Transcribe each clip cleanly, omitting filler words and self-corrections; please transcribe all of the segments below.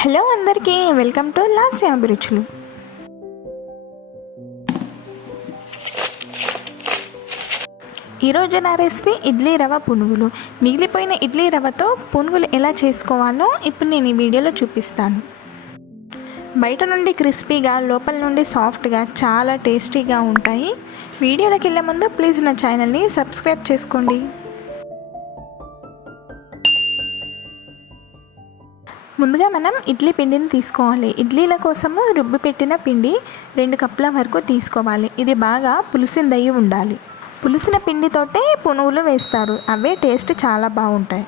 Hello అందరికీ welcome to Lasya అభిరుచులు. ఈరోజు నా రెసిపీ ఇడ్లీ రవ్వ పునుగులు. మిగిలిపోయిన ఇడ్లీ రవ్వతో పునుగులు ఎలా చేసుకోవాలో ఇప్పుడు నేను ఈ వీడియోలో చూపిస్తాను. బయట నుండి క్రిస్పీగా, లోపల నుండి సాఫ్ట్గా, చాలా టేస్టీగా ఉంటాయి. వీడియోలోకి వెళ్ళే ముందు ప్లీజ్ నా ఛానల్ని సబ్స్క్రైబ్ చేసుకోండి. ముందుగా మనం ఇడ్లీ పిండిని తీసుకోవాలి. ఇడ్లీల కోసము రుబ్బు పెట్టిన పిండి 2 కప్పుల వరకు తీసుకోవాలి. ఇది బాగా పులిసిందయ్యి ఉండాలి. పులిసిన పిండితోటే పునుగులు వేస్తారు, అవే టేస్ట్ చాలా బాగుంటాయి.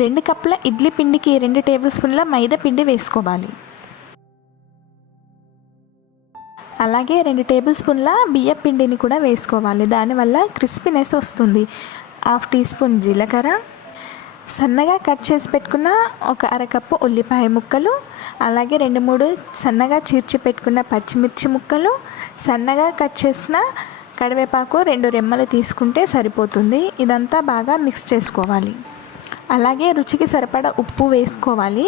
2 కప్పుల ఇడ్లీ పిండికి 2 టేబుల్ స్పూన్ల మైదా పిండి వేసుకోవాలి. అలాగే 2 టేబుల్ స్పూన్ల బియ్యం పిండిని కూడా వేసుకోవాలి. దానివల్ల క్రిస్పీనెస్ వస్తుంది. 1/2 టీ స్పూన్ జీలకర్ర, సన్నగా కట్ చేసి పెట్టుకున్న 1 అరకప్పు ఉల్లిపాయ ముక్కలు, అలాగే 2-3 సన్నగా చీర్చి పెట్టుకున్న పచ్చిమిర్చి ముక్కలు, సన్నగా కట్ చేసిన కరివేపాకు 2 రెమ్మలు తీసుకుంటే సరిపోతుంది. ఇదంతా బాగా మిక్స్ చేసుకోవాలి. అలాగే రుచికి సరిపడా ఉప్పు వేసుకోవాలి.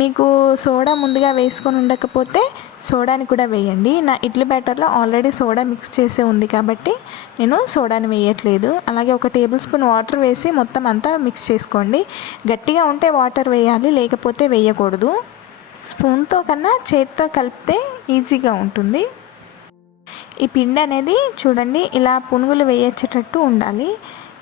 మీకు సోడా ముందుగా వేసుకొని ఉండకపోతే సోడాని కూడా వేయండి. నా ఇడ్లీ బ్యాటర్లో ఆల్రెడీ సోడా మిక్స్ చేసే ఉంది కాబట్టి నేను సోడాని వేయట్లేదు. అలాగే 1 టేబుల్ స్పూన్ వాటర్ వేసి మొత్తం అంతా మిక్స్ చేసుకోండి. గట్టిగా ఉంటే వాటర్ వేయాలి, లేకపోతే వేయకూడదు. స్పూన్తో కన్నా చేతితో కలిపితే ఈజీగా ఉంటుంది. ఈ పిండి అనేది చూడండి, ఇలా పునుగులు వేయచ్చేటట్టు ఉండాలి.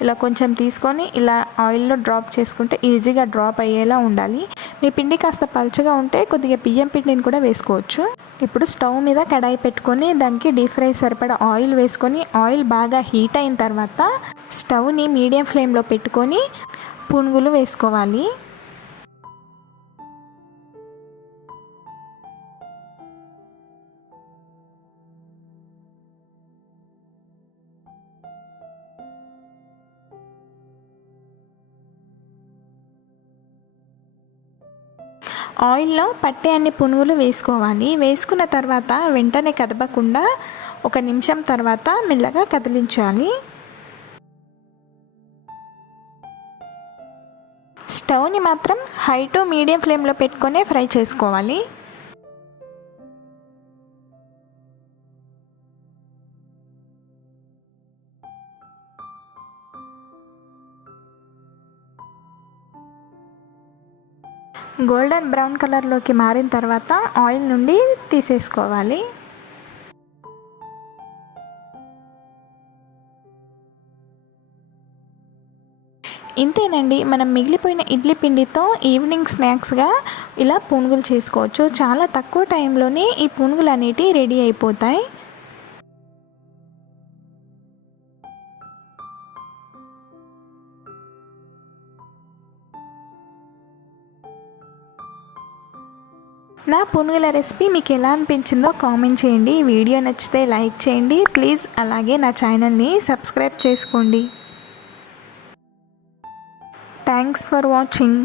ఇలా కొంచెం తీసుకొని ఇలా ఆయిల్లో డ్రాప్ చేసుకుంటే ఈజీగా డ్రాప్ అయ్యేలా ఉండాలి. మీ పిండి కాస్త పలుచగా ఉంటే కొద్దిగా బియ్యం పిండిని కూడా వేసుకోవచ్చు. ఇప్పుడు స్టవ్ మీద కడాయి పెట్టుకొని దానికి డీప్ ఫ్రై సరిపడా ఆయిల్ వేసుకొని, ఆయిల్ బాగా హీట్ అయిన తర్వాత స్టవ్ని మీడియం ఫ్లేమ్లో పెట్టుకొని పునుగులు వేసుకోవాలి. ఆయిల్లో పట్టే అన్ని పునుగులు వేసుకోవాలి. వేసుకున్న తర్వాత వెంటనే కదపకుండా 1 నిమిషం తర్వాత మెల్లగా కదిలించాలి. స్టవ్ని మాత్రం హై టు మీడియం ఫ్లేమ్లో పెట్టుకొని ఫ్రై చేసుకోవాలి. గోల్డెన్ బ్రౌన్ కలర్లోకి మారిన తర్వాత ఆయిల్ నుండి తీసేసుకోవాలి. ఇంతేనండి, మనం మిగిలిపోయిన ఇడ్లీ పిండితో ఈవినింగ్ స్నాక్స్గా ఇలా పునుగులు చేసుకోవచ్చు. చాలా తక్కువ టైంలోనే ఈ పునుగులు అనేటివి రెడీ అయిపోతాయి. నా పునుగుల రెసిపీ మీకు ఎలా అనిపించిందో కామెంట్ చేయండి. వీడియో నచ్చితే లైక్ చేయండి ప్లీజ్. అలాగే నా ఛానల్ని సబ్స్క్రైబ్ చేసుకోండి. Thanks for watching.